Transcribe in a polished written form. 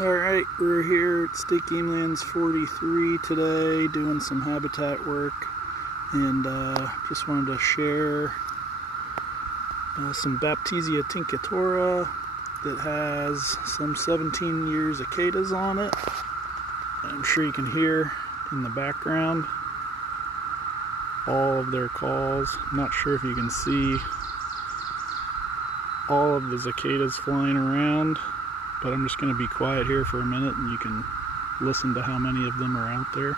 Alright, we're here at State Game Lands 43 today doing some habitat work, and just wanted to share some Baptisia tinctoria that has some 17 year cicadas on it. I'm sure you can hear in the background all of their calls. I'm not sure if you can see all of the cicadas flying around, but I'm just going to be quiet here for a minute and you can listen to how many of them are out there.